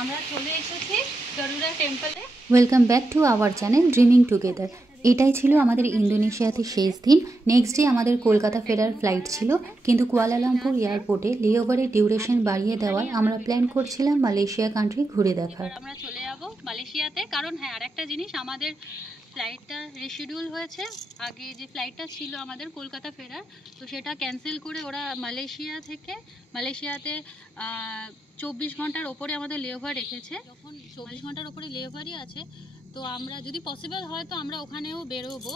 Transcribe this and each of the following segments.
আমরা চলে এসেছি গরুড়া টেম্পলে। Welcome back to our channel dreaming together. এটাই ছিল আমাদের ইন্দোনেশিয়াতে শেষ দিন। নেক্সট ডে আমাদের কলকাতা ফেরার ফ্লাইট ছিল, কিন্তু কুয়ালালামপুর এয়ারপোর্টে লেওভারের ডিউরেশন বাড়িয়ে দেওয়ায় আমরা প্ল্যান করছিলাম মালয়েশিয়া কান্ট্রি ঘুরে দেখার। আমরা চলে যাব মালয়েশিয়াতে, কারণ হ্যাঁ আরেকটা জিনিস, আমাদের ফ্লাইটটা রিশিডিউল হয়েছে। আগে যে ফ্লাইটটা ছিল আমাদের কলকাতা ফেরার, তো সেটা ক্যান্সেল করে ওরা মালয়েশিয়াতে 24 ঘন্টার ওপরে আমাদের লেওভার রেখেছে। যখন 24 ঘন্টার ওপরে লেওভারই আছে, তো আমরা যদি পসিবল হয় তো আমরা ওখানেও বেরোবো।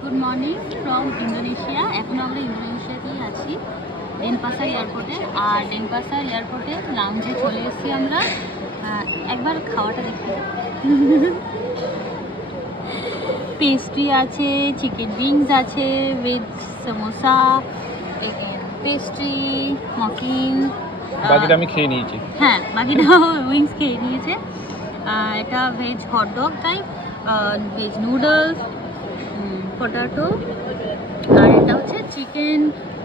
Good morning from Indonesia. এখন আমরা ইন্দোনেশিয়াতেই আছি, ডেনপাসার এয়ারপোর্টে। আর ডেনপাসার এয়ারপোর্টে লাউঞ্জে চলে এসেছি আমরা। একবার খাওয়াটা দেখি। পেস্ট্রি আছে, চিকেন উইংস আছে, ভেজ সমোসা, পেস্ট্রি, মফিন। বাকিটা আমি খেয়ে নিয়েছি। হ্যাঁ, বাকিটা উইংস খেয়ে নিয়েছে। এটা veg hot dog type, veg noodles, potato, আর এটা হচ্ছে chicken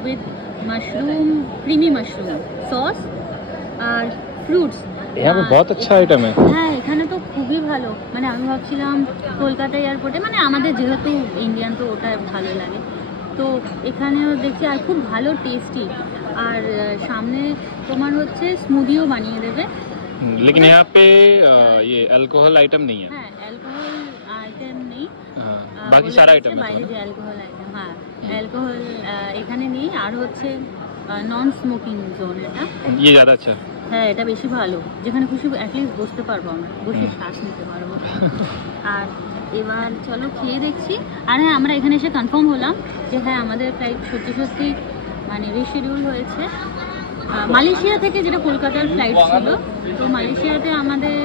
with mushroom, creamy mushroom sauce আর ফ্রুটস। বহুত আচ্ছা আইটেম হ্যাঁ, এখানে তো খুবই ভালো। মানে আমি ভাবছিলাম কলকাতা এয়ারপোর্টে, মানে আমাদের যেহেতু ইন্ডিয়ান তো ওটা ভালো লাগে, তো এখানেও দেখছি আর খুব ভালো টেস্টি। আর সামনে তোমার হচ্ছে স্মুদিও বানিয়ে দেবে। लेकिन यहाँ पे ये अल्कोहल आइटम नहीं है। হ্যাঁ, অ্যালকোহল আইটেম নেই। बाकी सारा आइटम है বাইরে যে অ্যালকোহল আইটেম, হ্যাঁ অ্যালকোহল এখানে নেই। আর হচ্ছে নন স্মোকিং জোন এটা। ये ज़्यादा अच्छा। হ্যাঁ, এটা বেশি ভালো, যেখানে খুশি অ্যাটলিস্ট বসতে পারবো, আমরা বসে শ্বাস নিতে পারবো। আর এবার চলো খেয়ে দেখছি। আর হ্যাঁ, আমরা এখানে এসে কনফার্ম হলাম যে হ্যাঁ আমাদের ফ্লাইট সত্যি মানে রিশিডিউল হয়েছে। মালয়েশিয়া থেকে যেটা কলকাতার ফ্লাইট ছিল, তো মালয়েশিয়াতে আমাদের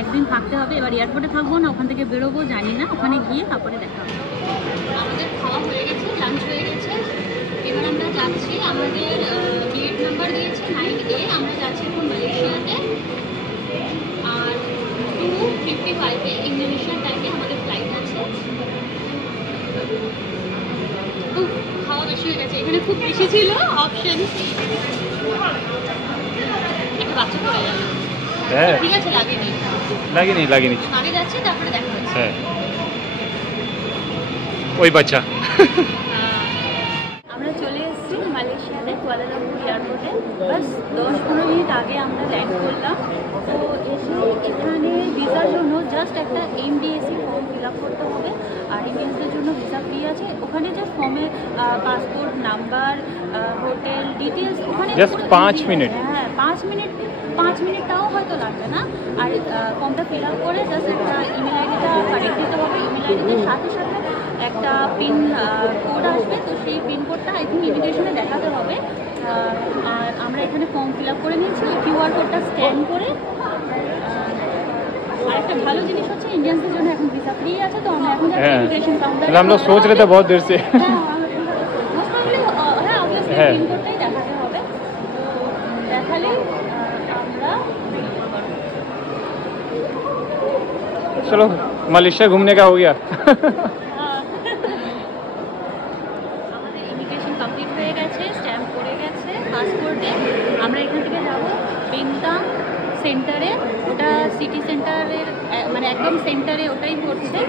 একদিন থাকতে হবে। এবার এয়ারপোর্টে থাকবো না, ওখান থেকে বেরোবো জানি না, ওখানে গিয়ে তারপরে দেখা হবে। আমাদের খাওয়া হয়ে গেছে, লাঞ্চ হয়ে গেছে। এবার আমরা যাচ্ছি, আমাদের গেট নাম্বার দিয়েছে 9A। আমরা যাচ্ছি এখন মালয়েশিয়াতে। আর 2:55-এ ইন্দোনেশিয়ার টাইমে আমাদের ফ্লাইট আছে। খাওয়া বেশি হয়ে গেছে, এখানে খুব বেশি ছিল অপশন। একটা বাচ্চা পড়ে যাবে। হ্যাঁ, ঠিক আছে, লাগেনি। আগে যাচ্ছি, তারপরে দেখা হচ্ছে। হ্যাঁ, ওই বাচ্চা। আমরা চলে এসেছি মালয়েশিয়াতে কুয়ালালামপুর এয়ারপোর্টে। বাস 10-15 মিনিট আগে আমরা ল্যান্ড করলাম। তো এসে এখানে ভিসার জন্য জাস্ট একটা MDSE ফর্ম ফিল আপ করতে হবে। আর ইন্ডিয়ানসদের জন্য ভিসা ফ্রি আছে। ওখানে জাস্ট ফর্মে পাসপোর্ট নাম্বার, হোটেল ডিটেলস, ওখানে জাস্ট 5 মিনিট। হ্যাঁ, 5 মিনিটটাও হয়তো লাগবে না। আর ফর্মটা ফিল আপ করে জাস্ট একটা ইমেল আইডিটা কানেক্ট দিতে হবে। ইমেল আইডিতে সাথে একটা পিন কোড আসবে, তো সেই পিন কোডটা আই থিঙ্ক ইমিগ্রেশনে দেখাতে হবে। আর আমরা এখানে ফর্ম ফিল আপ করে নিয়েছি, ওই QR কোডটা স্ক্যান করে। আর একটা ভালো জিনিস হচ্ছে ইন্ডিয়ানসদের জন্য এখন ভিসা ফ্রি আছে, তো আমরা এখন ইমিগ্রেশন কাউন্টারে। हम लोग सोच रहे थे बहुत देर से। হ্যাঁ, অবভিয়াসলি পিন কোডটাই দেখাতে হবে। তো দেখালেই আমরা चलो मलेशिया घूमने का हो गया। আমাদের ইমিগ্রেশন কমপ্লিট হয়ে গেছে, স্ট্যাম্প করে গেছে পাসপোর্টে। আমরা এখান থেকে যাব বিনতাং সেন্টারে। ওটা সিটি সেন্টারের মানে একদম সেন্টারে ওটাই পড়ছে।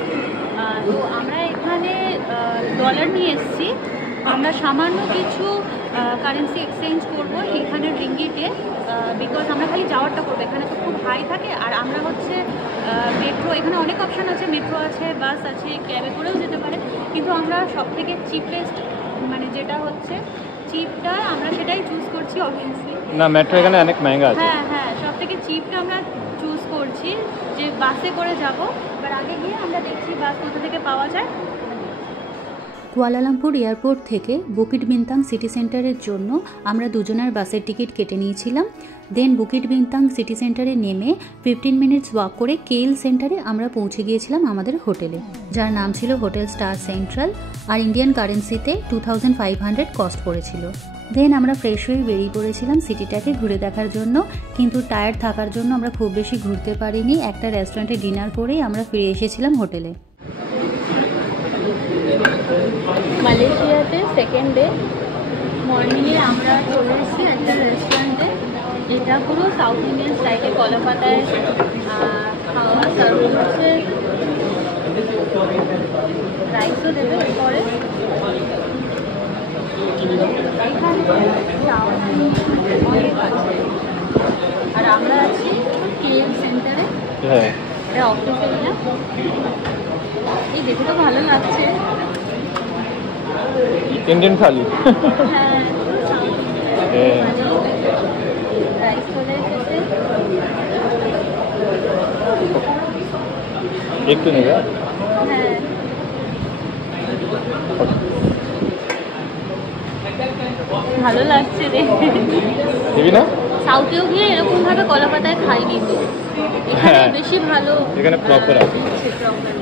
তো আমরা এখানে ডলার নিয়ে এসেছি। আমরা সামান্য কিছু কারেন্সি এক্সচেঞ্জ করবো এখানে রিঙ্গিটে, বিকজ আমরা খালি যাওয়ারটা করবো। এখানে তো খুব হাই থাকে। আর আমরা হচ্ছে মেট্রো, এখানে অনেক অপশান আছে, মেট্রো আছে, বাস আছে, ক্যাবে করেও যেতে পারে। কিন্তু আমরা সব থেকে চিপেস্ট, মানে যেটা হচ্ছে চিপটা, আমরা সেটাই চুজ করছি অবভিয়াসলি। না, মেট্রো এখানে অনেক महंगा আছে। হ্যাঁ, সব থেকে চিপটা আমরা চুজ করছি যে বাসে করে যাব। এবার আগে গিয়ে আমরা দেখছি বাস কোথা থেকে পাওয়া যায়। কুয়ালালামপুর এয়ারপোর্ট থেকে বুকিট বিনতাং সিটি সেন্টারের জন্য আমরা দুজনের বাসের টিকিট কেটে নিয়েছিলাম। দেন বুকিট বিনতাং সিটি সেন্টারে নেমে 15 মিনিটস ওয়াক করে কেএল সেন্টারে আমরা পৌঁছে গিয়েছিলাম আমাদের হোটেলে, যার নাম ছিল হোটেল স্টার সেন্ট্রাল। আর ইন্ডিয়ান কারেন্সিতে 2500 কস্ট পড়েছিল। দেন আমরা ফ্রেশ হয়ে বেরিয়ে পড়েছিলাম সিটিটাকে ঘুরে দেখার জন্য, কিন্তু টায়ার্ড থাকার জন্য আমরা খুব বেশি ঘুরতে পারিনি। একটা রেস্টুরেন্টে ডিনার করেই আমরা ফিরে এসেছিলাম হোটেলে। মালয়েশিয়াতে সেকেন্ড ডে মর্নিংয়ে আমরা চলে এসেছি একটা রেস্টুরেন্টে। এটা পুরো সাউথ ইন্ডিয়ান স্টাইলে কলাপাতায় খাওয়া সার্ভ করছে। রাইসও দেবে এরপরে। অনেক আছে। আর আমরা আছি কেএল সেন্টারে। হ্যাঁ এটা অফিস এরিয়া। এই দেখে তো ভালো লাগছে। इंडियन थाली হ্যাঁ হ্যাঁ রাইস চলে এসেছে। एक तो नहीं यार হ্যাঁ ভালো লাগছে রে। দিবি না সাউথেও গিয়ে এরকম ভাবে কলা পাতায় খাইনি তো, এখানে হ্যাঁ। বেশি ভালো এখানে proper আছে। দিচ্ছে, proper।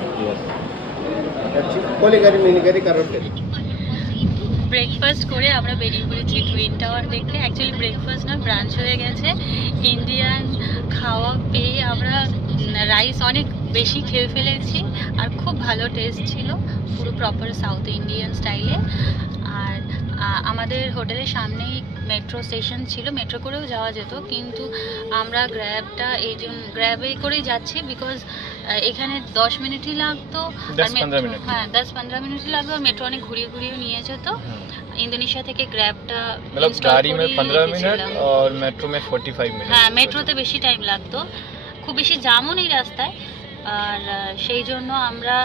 ব্রেকফাস্ট করে আমরা বেরিয়ে পড়েছি টুইন টাওয়ার দেখতে। অ্যাকচুয়ালি ব্রেকফাস্ট না, ব্রাঞ্চ হয়ে গেছে। ইন্ডিয়ান খাওয়া পেয়ে আমরা রাইস অনেক বেশি খেয়ে ফেলেছি আর খুব ভালো টেস্ট ছিল, পুরো প্রপার সাউথ ইন্ডিয়ান স্টাইলে। আর আমাদের হোটেলের সামনেই মেট্রো স্টেশন ছিল, মেট্রো করেও যাওয়া যেত, কিন্তু আমরা গ্র্যাবে করেই যাচ্ছি বিকজ এখানে 10 মিনিটই লাগতো। 10-15 মিনিট। হ্যাঁ 10-15 মিনিটই লাগতো। আর মেট্রো অনেক ঘুরিয়ে ঘুরিয়ে নিয়ে যেত। ইন্দোনেশিয়া থেকে গ্র্যাবটা मतलब गाड़ी में 15 मिनट और मेट्रो में 45 मिनट। হ্যাঁ মেট্রোতে বেশি টাইম লাগতো, খুব বেশি জামও নেই রাস্তায়। আর সেই জন্য আমরা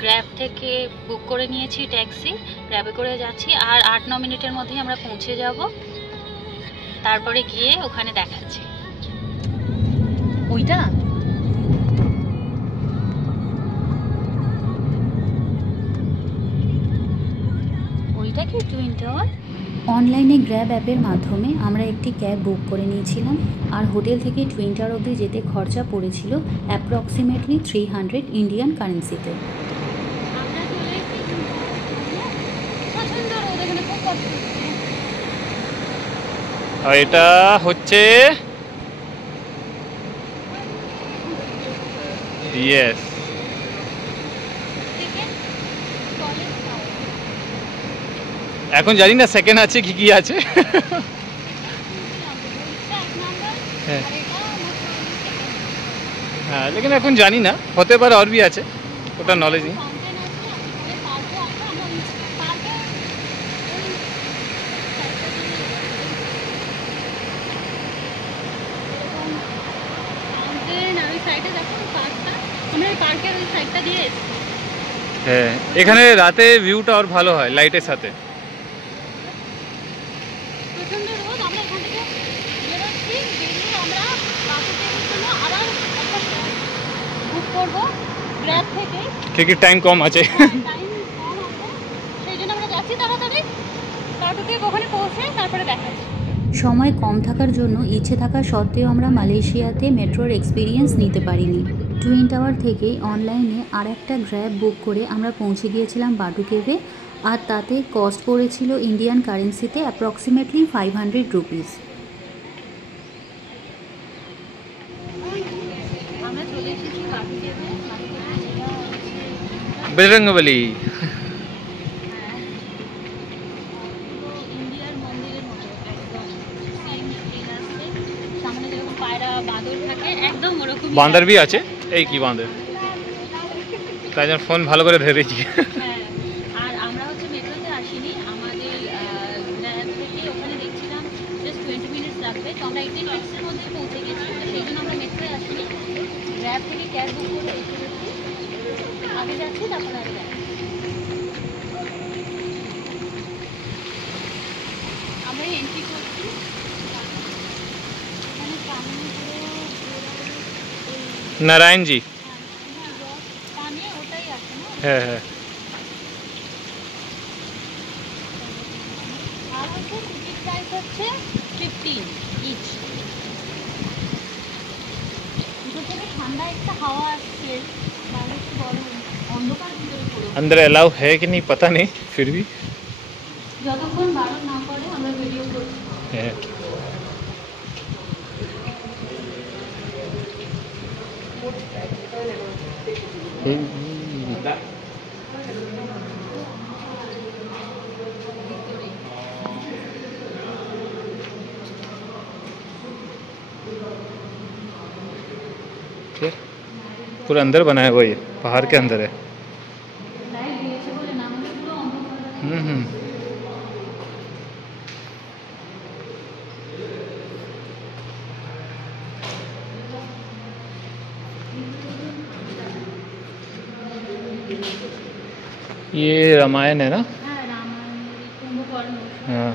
গ্র্যাব থেকে বুক করে নিয়েছি ট্যাক্সি, গ্র্যাবে করে যাচ্ছি। আর 8-9 মিনিটের মধ্যেই আমরা পৌঁছে যাব, তারপরে গিয়ে ওখানে দেখাচ্ছি। ওইটা ওইটা কি টুইন টাওয়ার? অনলাইনে গ্র্যাব অ্যাপের মাধ্যমে আমরা একটি ক্যাব বুক করে নিয়েছিলাম। আর হোটেল থেকে টুইন টাওয়ার অবধি যেতে খরচা পড়েছিল অ্যাপ্রক্সিমেটলি 300 ইন্ডিয়ান কারেন্সিতে। আমরা চলে এসেছি পছন্দ রোদ, এখানে খুব পছন্দ। আর এটা হচ্ছে ইয়েস এখন জানি না সেকেন্ড আছে কি কি আছে। হ্যাঁ হ্যাঁ लेकिन এখন জানি না, হতে পারে আর भी আছে, ওটা নলেজ নেই। হ্যাঁ এখানে রাতে ভিউটা আর ভালো হয় লাইটের সাথে। প্রচন্ড রোদ। আমরা এখান থেকে বেরোচ্ছি, বেরিয়ে আমরা বাসের জন্য আবার একটা বুক করবো গ্র্যাব থেকে। ঠিক টাইম কম আছে। টাইম কম আছে, সেই জন্য আমরা যাচ্ছি তাড়াতাড়ি। তারপরে ওখানে পৌঁছে তারপরে দেখাচ্ছি। সময় কম থাকার জন্য ইচ্ছে থাকা সত্ত্বেও আমরা মালয়েশিয়াতে মেট্রোর এক্সপিরিয়েন্স নিতে পারিনি। টুইন টাওয়ার থেকেই অনলাইনে আর একটা গ্র্যাব বুক করে আমরা পৌঁছে গিয়েছিলাম বাটু কেভে। আর তাতে কস্ট পড়েছিল ইন্ডিয়ান কারেন্সিতে অ্যাপ্রক্সিমেটলি 500 রুপিস। আমরা চলে এসেছি বাটু কেভে। বজরংবলী ইন্ডিয়ার মন্দিরের মতো একদম সেম ফিল আসছে। সামনে যেরকম পায়রা বাঁদর থাকে একদম ওরকম। বান্দর भी আছে, এই কি বান্দর, তাই জন্য ফোন ভালো করে ধরেছি। হ্যাঁ আর আমরা হচ্ছে মেট্রোতে আসিনি, আমাদের গ্র্যাব থেকে ওখানে দেখছিলাম জাস্ট 20 মিনিটস লাগবে। তো আমরা 18 মিনিটসের মধ্যেই পৌঁছে গেছি, তো সেই জন্য আমরা মেট্রোয় আসিনি, গ্র্যাব থেকে ক্যাব বুক করে এসে গেছি। আগে যাচ্ছি তারপরে আগে যাচ্ছি। আমরা এন্ট্রি করছি। এখানে সামনে नारायण जी। পানি ওটাই আছে না? হ্যাঁ হ্যাঁ আর হচ্ছে টিকিট প্রাইস হচ্ছে 15 ইচ। ভিতর থেকে ঠান্ডা একটা হাওয়া আসছে, বাইরে একটু গরম, অন্ধকার ভিতরে পুরো। अंदर अलाउ है कि नहीं पता नहीं, फिर भी যতক্ষণ বারণ না করে আমরা ভিডিও করছি। है। फिर पूरा अंदर बना है, वही पहाड़ के अंदर है। हम्म। ये रामायण है ना? হ্যাঁ রামায়ণ, কুম্ভকর্ণ, हाँ,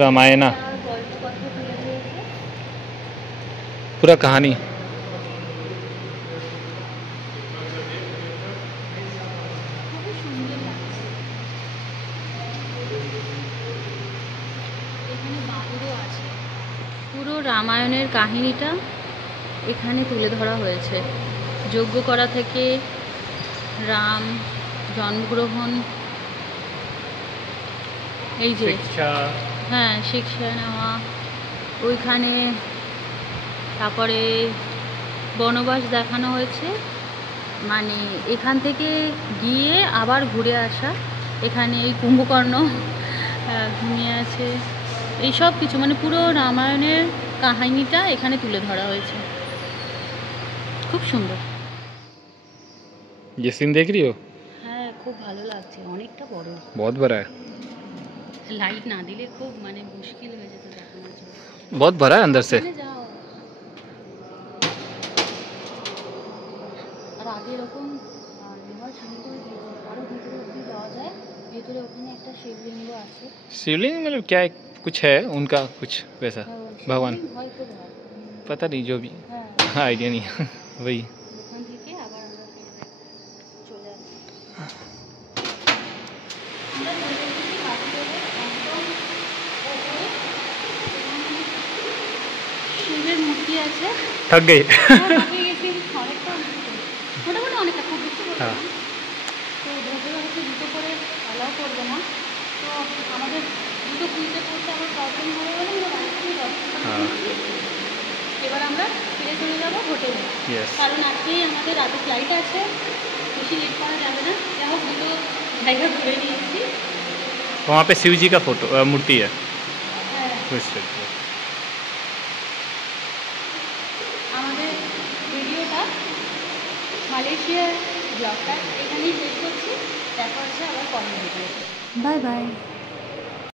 रामायणा গল্প কথা তুলে ধরেছে। पूरा कहानी। খুবই সুন্দর লাগছে। এখানে বাঁদরও আছে। পুরো রামায়ণের কাহিনীটা এখানে তুলে ধরা হয়েছে। যজ্ঞ করা থেকে রাম জন্মগ্রহণ, এই যে शिक्षा। হ্যাঁ শিক্ষা নেওয়া ওইখানে, তারপরে বনবাস দেখানো হয়েছে, মানে এখান থেকে গিয়ে আবার ঘুরে আসা, এখানে এই কুম্ভকর্ণ ঘুমিয়ে আছে, এই সব কিছু মানে পুরো রামায়ণের কাহিনীটা এখানে তুলে ধরা হয়েছে। খুব সুন্দর। ये सीन देख रही हो? হ্যাঁ খুব ভালো লাগছে, অনেকটা বড়। बहुत बड़ा है। লাইট না দিলে খুব মানে মুশকিল হয়ে যেত দেখানোর জন্য। बहुत बड़ा है अंदर से। ওখানে যাও। আর আগে এরকম লোহার সিঁড়ি করে দিয়েছে, আরো ভিতরে অব্দি যাওয়া যায়। ভেতরে ওখানে একটা শিবলিঙ্গ আছে। शिवलिंग मतलब क्या है, कुछ है उनका कुछ वैसा भगवान, শিবলিঙ্গ হয়তো হয়। पता नहीं जो भी, হ্যাঁ आइडिया नहीं वही। ওখান থেকে আবার আমরা চলে আসি। আমরা চলে এসেছি বাসুদেবের একদম ওপরে। এখানে শিবের মূর্তি আছে। थक गई। হাঁপিয়ে গেছি অনেকটা, মোটামুটি অনেকটা, খুব বেশি বলবো হ্যাঁ। না। তো ভেতরে হচ্ছে জুতো করে অ্যালাউ করবে না, তো আমাদের জুতো খুলতে খুলতে আবার প্রবলেম হয়ে গেলে আমরা বাড়ি থেকে হ্যাঁ। এবার আমরা ফিরে চলে যাবো হোটেলে, यस। কারণ আজকেই আমাদের রাতে ফ্লাইট আছে, বেশি লেট করা যাবে না। যা হোক দুটো জায়গা ঘুরে নিয়েছি। वहाँ पे शिव जी का फोटो मूर्ति है। হ্যাঁ, उस टाइप का। আমাদের ভিডিওটা মালয়েশিয়ার ব্লগটা এখানেই শেষ করছি। দেখা হচ্ছে আবার পরের ভিডিও। Bye bye.